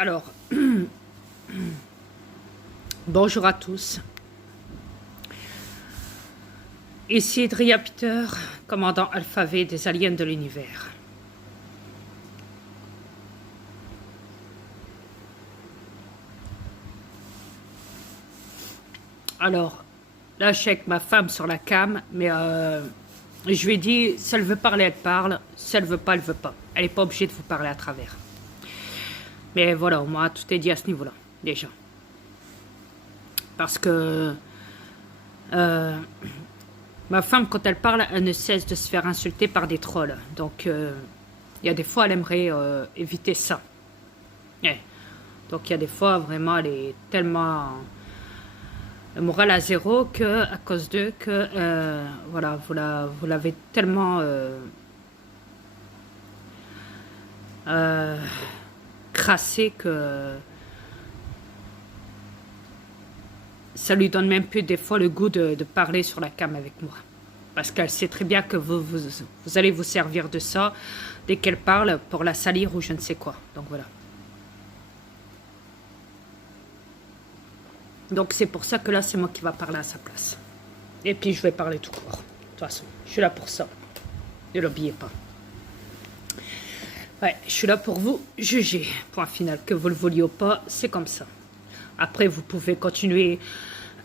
Alors, bonjour à tous. Ici Dria Peter, commandant Alpha V des aliens de l'univers. Alors, là, je suis avec ma femme sur la cam, mais je lui ai dit, si elle veut parler, elle parle. Si elle veut pas, elle veut pas. Elle n'est pas obligée de vous parler à travers. Mais voilà, au moins, tout est dit à ce niveau-là, déjà. Parce que ma femme, quand elle parle, elle ne cesse de se faire insulter par des trolls. Donc, il y a des fois, elle aimerait éviter ça. Ouais. Donc, il y a des fois, vraiment, elle est tellement... le moral à zéro que, à cause d'eux, que, voilà, vous l'avez tellement... crassé que ça lui donne même plus des fois le goût de parler sur la cam avec moi. Parce qu'elle sait très bien que vous allez vous servir de ça dès qu'elle parle pour la salir ou je ne sais quoi. Donc voilà. Donc c'est pour ça que là, c'est moi qui va parler à sa place. Et puis je vais parler tout court. De toute façon, je suis là pour ça. Ne l'oubliez pas. Ouais, je suis là pour vous juger. Point final. Que vous le vouliez ou pas, c'est comme ça. Après, vous pouvez continuer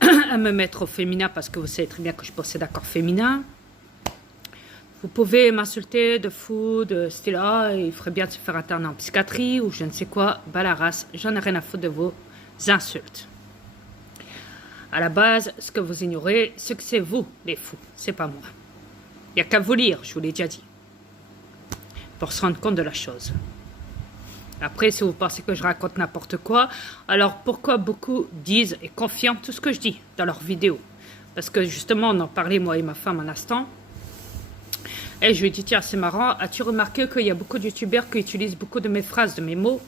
à me mettre au féminin parce que vous savez très bien que je possède un corps féminin. Vous pouvez m'insulter de fou, de style, ah, il ferait bien de se faire interner en psychiatrie ou je ne sais quoi. Bah la race, j'en ai rien à foutre de vos insultes. À la base, ce que vous ignorez, c'est que c'est vous, les fous. C'est pas moi. Il n'y a qu'à vous lire, je vous l'ai déjà dit. Pour se rendre compte de la chose. Après, si vous pensez que je raconte n'importe quoi, alors pourquoi beaucoup disent et confirment tout ce que je dis dans leurs vidéos? Parce que justement, on en parlait, moi et ma femme, un instant. Et je lui ai dit, tiens, c'est marrant, as-tu remarqué qu'il y a beaucoup de youtubeurs qui utilisent beaucoup de mes phrases, de mes mots,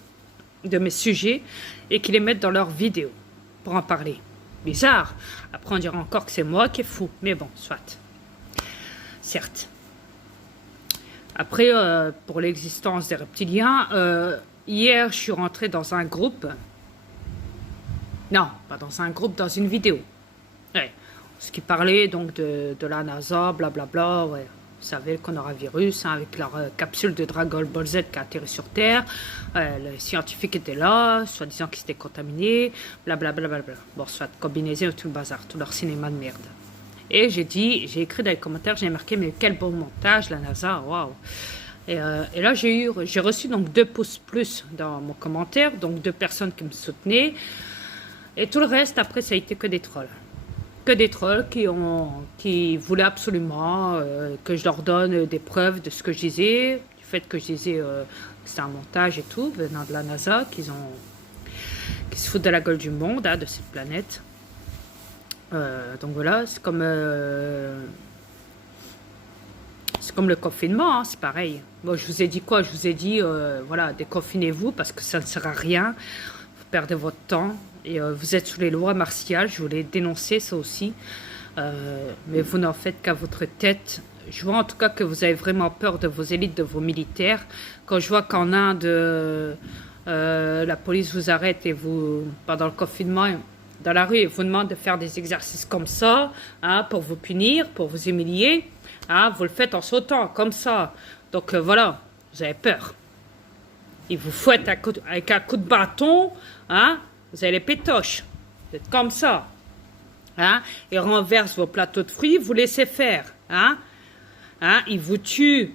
de mes sujets, et qui les mettent dans leurs vidéos pour en parler? Bizarre. Après, on dira encore que c'est moi qui est fou. Mais bon, soit. Certes. Après, pour l'existence des reptiliens, hier, je suis rentrée dans un groupe. Non, pas dans un groupe, dans une vidéo. Ouais. Ce qui parlait donc de la NASA, blablabla. Ouais. Vous savez, le coronavirus, hein, avec leur capsule de Dragon Ball Z qui a atterri sur Terre. Les scientifiques étaient là, soi-disant qu'ils étaient contaminés, blablabla. Bon, soit combinaison, tout le bazar, tout leur cinéma de merde. Et j'ai écrit dans les commentaires, j'ai marqué, mais quel beau montage, la NASA, waouh. Et là, j'ai reçu donc 2 pouces plus dans mon commentaire, donc 2 personnes qui me soutenaient. Et tout le reste, après, ça a été que des trolls. Que des trolls qui voulaient absolument que je leur donne des preuves de ce que je disais, du fait que je disais que c'était un montage et tout, venant de la NASA, qui se foutent de la gueule du monde, hein, de cette planète. Donc voilà, c'est comme le confinement, hein, c'est pareil. Bon, je vous ai dit quoi? Je vous ai dit, voilà, déconfinez-vous parce que ça ne sert à rien. Vous perdez votre temps et vous êtes sous les lois martiales. Je voulais dénoncer ça aussi. Mais vous n'en faites qu'à votre tête. Je vois en tout cas que vous avez vraiment peur de vos élites, de vos militaires. Quand je vois qu'en Inde, la police vous arrête et vous, pendant le confinement, dans la rue, et vous demande de faire des exercices comme ça, hein, pour vous punir, pour vous humilier. Hein, vous le faites en sautant, comme ça. Donc voilà, vous avez peur. Ils vous fouettent avec un coup de bâton, hein, vous avez les pétoches. Vous êtes comme ça. Hein, ils renversent vos plateaux de fruits, vous laissez faire. Hein, ils vous tuent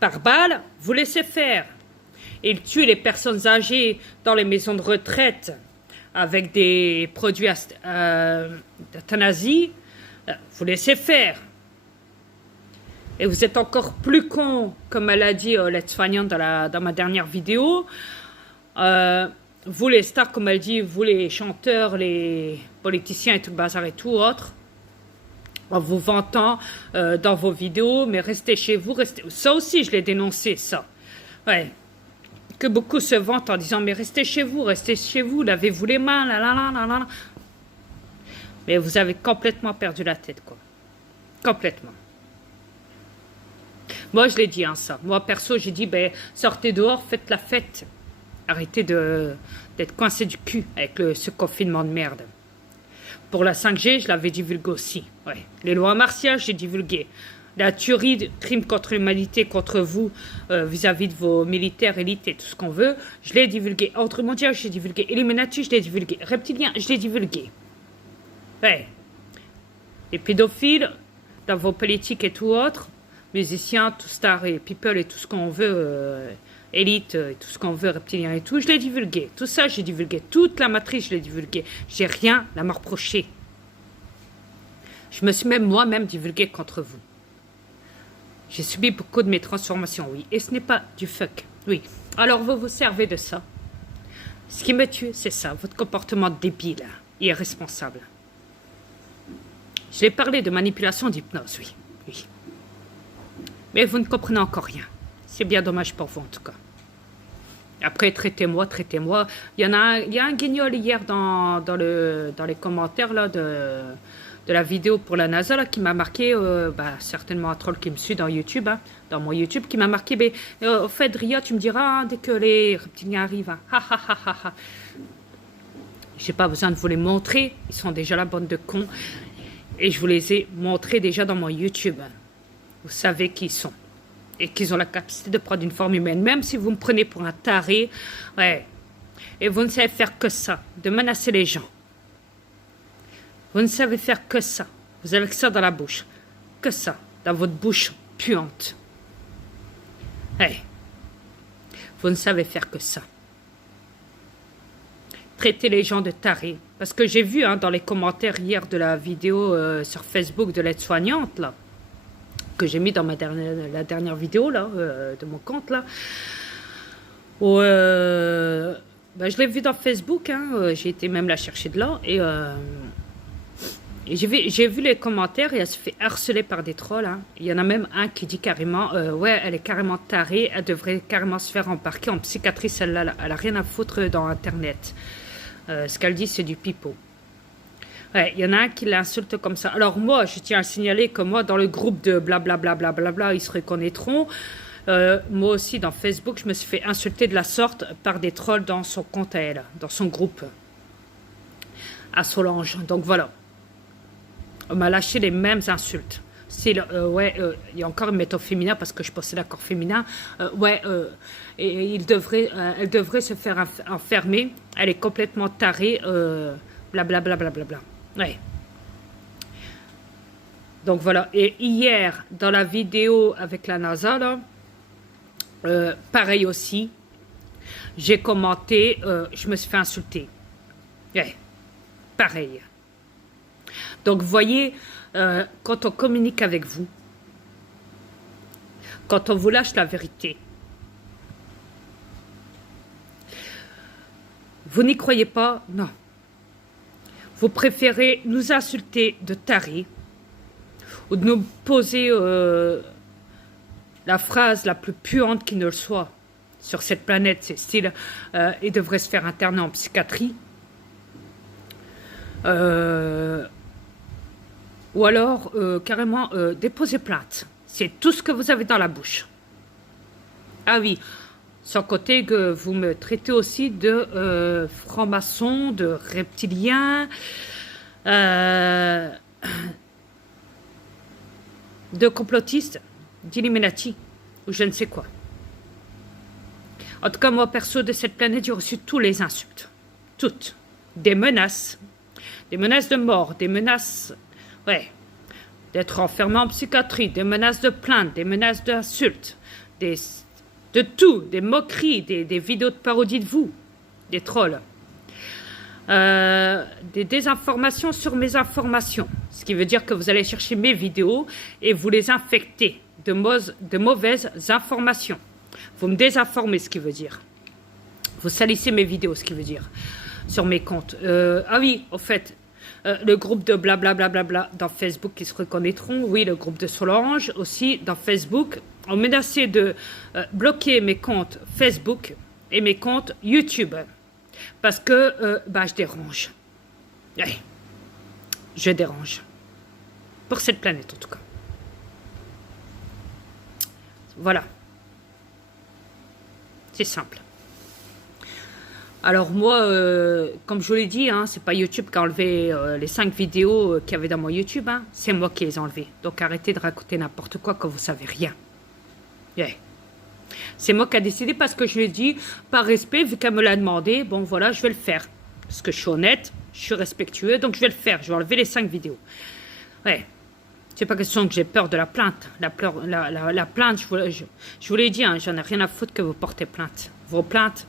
par balle, vous laissez faire. Ils tuent les personnes âgées dans les maisons de retraite avec des produits d'euthanasie, vous laissez faire. Et vous êtes encore plus con, comme elle a dit l'aide-soignante dans ma dernière vidéo. Vous les stars, comme elle dit, vous les chanteurs, les politiciens et tout le bazar et tout autre, en vous vantant dans vos vidéos, mais restez chez vous, restez... Ça aussi, je l'ai dénoncé, ça. Ouais. Que beaucoup se vantent en disant, mais restez chez vous, lavez-vous les mains, là. Mais vous avez complètement perdu la tête, quoi. Complètement. Moi, je l'ai dit, hein, ça. Moi, perso, j'ai dit, ben, sortez dehors, faites la fête. Arrêtez d'être coincé du cul avec ce confinement de merde. Pour la 5G, je l'avais divulgué aussi. Ouais. Les lois martiales, j'ai divulgué. La tuerie, crime contre l'humanité, contre vous, vis-à-vis de vos militaires, élites et tout ce qu'on veut, je l'ai divulgué. Ordre mondial, je l'ai divulgué. Illuminati, je l'ai divulgué. Reptilien, je l'ai divulgué. Ouais. Les pédophiles, dans vos politiques et tout autre, musiciens, tout stars et people et tout ce qu'on veut, élite et tout ce qu'on veut, reptiliens et tout, je l'ai divulgué. Tout ça, j'ai divulgué. Toute la matrice, je l'ai divulgué. J'ai rien à me reprocher. Je me suis même moi-même divulgué contre vous. J'ai subi beaucoup de mes transformations, oui. Et ce n'est pas du fuck, oui. Alors vous vous servez de ça. Ce qui me tue, c'est ça, votre comportement débile, irresponsable. J'ai parlé de manipulation d'hypnose, oui, oui. Mais vous ne comprenez encore rien. C'est bien dommage pour vous, en tout cas. Après, traitez-moi, traitez-moi. Il y a un guignol hier dans les commentaires là, de la vidéo pour la NASA là, qui m'a marqué, certainement un troll qui me suit dans YouTube, hein, dans mon YouTube, qui m'a marqué, mais au fait, Ria, tu me diras hein, dès que les reptiliens arrivent. Hein. Ha, ha, ha, ha, ha. J'ai pas besoin de vous les montrer, ils sont déjà la bande de cons. Et je vous les ai montrés déjà dans mon YouTube. Vous savez qui ils sont. Et qu'ils ont la capacité de prendre une forme humaine. Même si vous me prenez pour un taré. Ouais. Et vous ne savez faire que ça. De menacer les gens. Vous ne savez faire que ça. Vous avez que ça dans la bouche. Que ça. Dans votre bouche puante. Ouais. Vous ne savez faire que ça. Traiter les gens de tarés. Parce que j'ai vu hein, dans les commentaires hier de la vidéo sur Facebook de l'aide-soignante, là, que j'ai mis dans la dernière vidéo là, de mon compte, là, où, je l'ai vu dans Facebook, hein, j'ai été même la chercher de là, et j'ai vu les commentaires, et elle se fait harceler par des trolls. Hein. Il y en a même un qui dit carrément, ouais, elle est carrément tarée, elle devrait carrément se faire embarquer en psychiatrie, celle-là, elle a rien à foutre dans Internet. Ce qu'elle dit, c'est du pipeau. Ouais, il y en a un qui l'insulte comme ça. Alors moi, je tiens à signaler que moi, dans le groupe de blablabla, ils se reconnaîtront. Moi aussi, dans Facebook, je me suis fait insulter de la sorte par des trolls dans son compte à elle, dans son groupe. À Solange. Donc voilà. On m'a lâché les mêmes insultes. Il y a encore une méthode féminin parce que je possède un corps féminin. Et elle devrait se faire enfermer. Elle est complètement tarée. Blablabla. Ouais. Donc voilà. Et hier, dans la vidéo avec la NASA, là, pareil aussi. J'ai commenté, je me suis fait insulter. Ouais. Pareil. Donc vous voyez, quand on communique avec vous, quand on vous lâche la vérité, vous n'y croyez pas, non. Vous préférez nous insulter de tarés ou de nous poser la phrase la plus puante qui ne le soit sur cette planète, c'est style, il devrait se faire interner en psychiatrie. Ou alors, carrément, déposer plainte. C'est tout ce que vous avez dans la bouche. Ah oui, sans côté que vous me traitez aussi de franc-maçon, de reptilien, de complotiste, d'Illuminati, ou je ne sais quoi. En tout cas, moi, perso, de cette planète, j'ai reçu tous les insultes. Toutes. Des menaces de mort, des menaces... Ouais, d'être enfermé en psychiatrie, des menaces de plainte, des menaces d'insultes, de tout, des moqueries, des vidéos de parodie de vous, des trolls, des désinformations sur mes informations, ce qui veut dire que vous allez chercher mes vidéos et vous les infectez de mauvaises informations. Vous me désinformez, ce qui veut dire. Vous salissez mes vidéos, ce qui veut dire, sur mes comptes. Ah oui, au fait... le groupe de blablabla dans Facebook qui se reconnaîtront. Oui, le groupe de Solange aussi dans Facebook ont menacé de bloquer mes comptes Facebook et mes comptes YouTube parce que je dérange. Ouais, je dérange. Pour cette planète en tout cas. Voilà. C'est simple. Alors moi, comme je vous l'ai dit, hein, c'est pas YouTube qui a enlevé les 5 vidéos qu'il y avait dans mon YouTube, hein, c'est moi qui les ai enlevées. Donc arrêtez de raconter n'importe quoi quand vous savez rien. Yeah. C'est moi qui a décidé parce que je lui ai dit, par respect, vu qu'elle me l'a demandé, bon voilà, je vais le faire. Parce que je suis honnête, je suis respectueux, donc je vais le faire. Je vais enlever les 5 vidéos. Ouais. C'est pas question que j'ai peur de la plainte. La plainte, je vous l'ai dit, hein, j'en ai rien à foutre que vous portez plainte. Vos plaintes,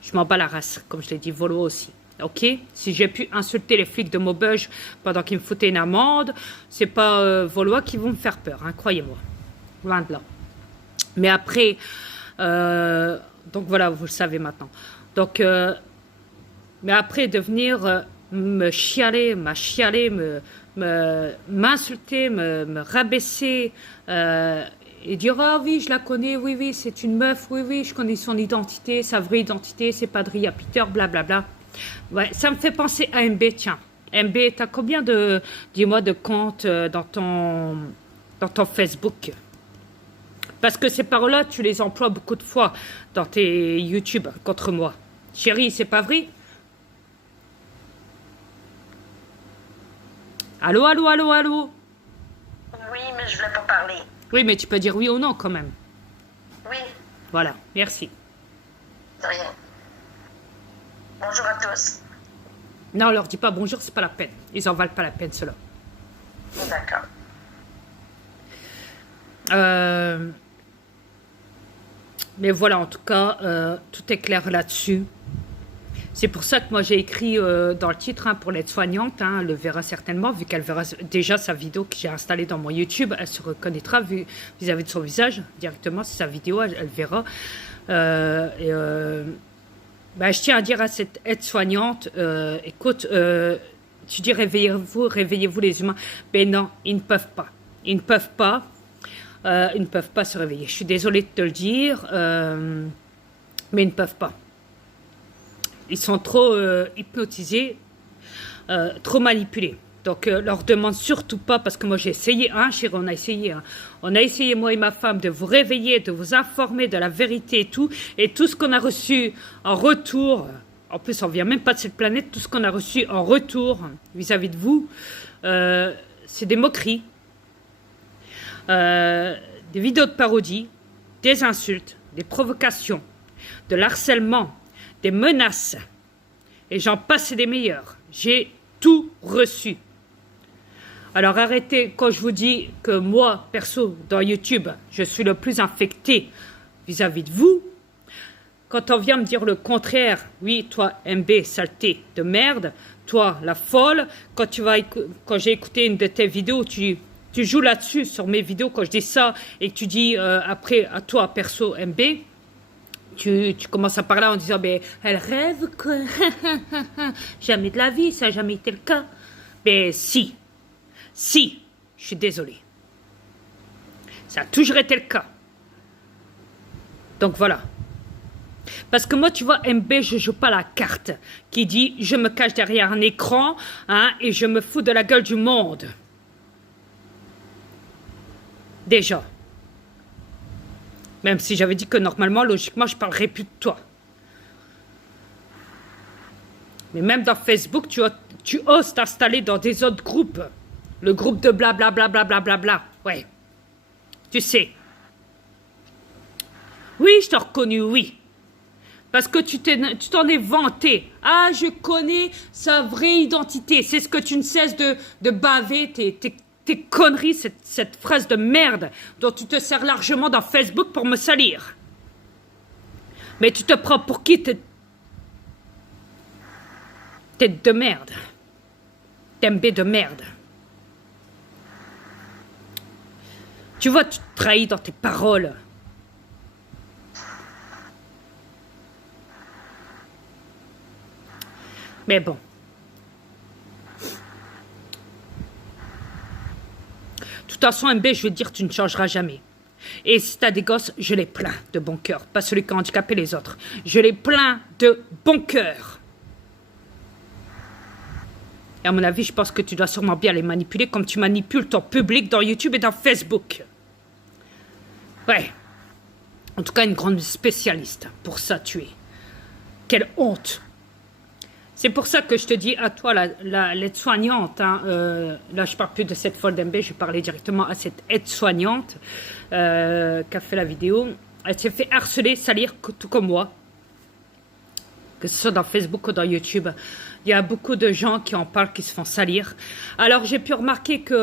je m'en bats la race, comme je l'ai dit, Volo aussi. Ok? Si j'ai pu insulter les flics de Maubeuge pendant qu'ils me foutaient une amende, c'est pas Volois qui vont me faire peur, hein, croyez-moi. Loin de là. Mais après, donc voilà, vous le savez maintenant. Donc, mais après de venir me chialer, m'insulter, me rabaisser, et dire ah oui je la connais, oui oui c'est une meuf, oui oui je connais son identité, sa vraie identité, c'est Padria Peter, blablabla. Ouais, ça me fait penser à MB, tiens. MB, t'as combien de, dis-moi, de comptes dans ton Facebook? Parce que ces paroles-là, tu les emploies beaucoup de fois dans tes YouTube contre moi. Chérie, c'est pas vrai? Allô, allô, allô, allô? Oui, mais je voulais pas parler. Oui, mais tu peux dire oui ou non quand même. Oui. Voilà, merci. De rien. Bonjour à tous. Non, leur dis pas bonjour, c'est pas la peine. Ils en valent pas la peine, ceux-là. D'accord. Mais voilà, en tout cas, tout est clair là-dessus. C'est pour ça que moi j'ai écrit dans le titre, hein, pour l'aide-soignante, hein, elle le verra certainement, vu qu'elle verra déjà sa vidéo que j'ai installée dans mon YouTube, elle se reconnaîtra vis-à-vis de son visage, directement, c'est sa vidéo, elle verra. Ben, je tiens à dire à cette aide-soignante, écoute, tu dis réveillez-vous les humains. Ben non, ils ne peuvent pas. Ils ne peuvent pas. Ils ne peuvent pas se réveiller. Je suis désolée de te le dire, mais ils ne peuvent pas. Ils sont trop hypnotisés, trop manipulés. Donc, leur demande surtout pas, parce que moi j'ai essayé, hein, chérie, on a essayé. Hein. On a essayé, moi et ma femme, de vous réveiller, de vous informer de la vérité et tout ce qu'on a reçu en retour, en plus on vient même pas de cette planète, tout ce qu'on a reçu en retour vis-à-vis de vous, c'est des moqueries, des vidéos de parodie, des insultes, des provocations, de l'harcèlement, des menaces, et j'en passe des meilleurs. J'ai tout reçu. Alors arrêtez, quand je vous dis que moi, perso, dans YouTube, je suis le plus infecté vis-à-vis de vous, quand on vient me dire le contraire, oui, toi, MB, saleté de merde, toi, la folle, quand j'ai écouté une de tes vidéos, tu joues là-dessus, sur mes vidéos, quand je dis ça, et que tu dis après, à toi, perso, MB, tu commences à parler en disant, ben, elle rêve, quoi. Jamais de la vie, ça n'a jamais été le cas. Mais si, je suis désolée. Ça a toujours été le cas. Donc voilà. Parce que moi, tu vois, MB, je joue pas la carte qui dit, je me cache derrière un écran, hein, et je me fous de la gueule du monde. Déjà. Même si j'avais dit que normalement, logiquement, je parlerais plus de toi. Mais même dans Facebook, tu oses t'installer dans des autres groupes. Le groupe de blablabla, blablabla. Ouais. Tu sais. Oui, je t'ai reconnu, oui. Parce que tu t'en es vanté. Ah, je connais sa vraie identité. C'est ce que tu ne cesses de baver, tes conneries, cette phrase de merde dont tu te sers largement dans Facebook pour me salir. Mais tu te prends pour qui, tête de merde. MB de merde. Tu vois, tu te trahis dans tes paroles. Mais bon. De toute façon, MB, je vais te dire, tu ne changeras jamais. Et si t'as des gosses, je les plains de bon cœur. Pas celui qui a handicapé les autres. Je les plains de bon cœur. Et à mon avis, je pense que tu dois sûrement bien les manipuler comme tu manipules ton public dans YouTube et dans Facebook. Ouais. En tout cas, une grande spécialiste. Pour ça, tu es. Quelle honte! C'est pour ça que je te dis à toi, l'aide-soignante, hein, là je parle plus de cette folle d'MB, je parlais directement à cette aide-soignante qui a fait la vidéo. Elle s'est fait harceler, salir, tout comme moi. Que ce soit dans Facebook ou dans YouTube. Il y a beaucoup de gens qui en parlent, qui se font salir. Alors j'ai pu remarquer que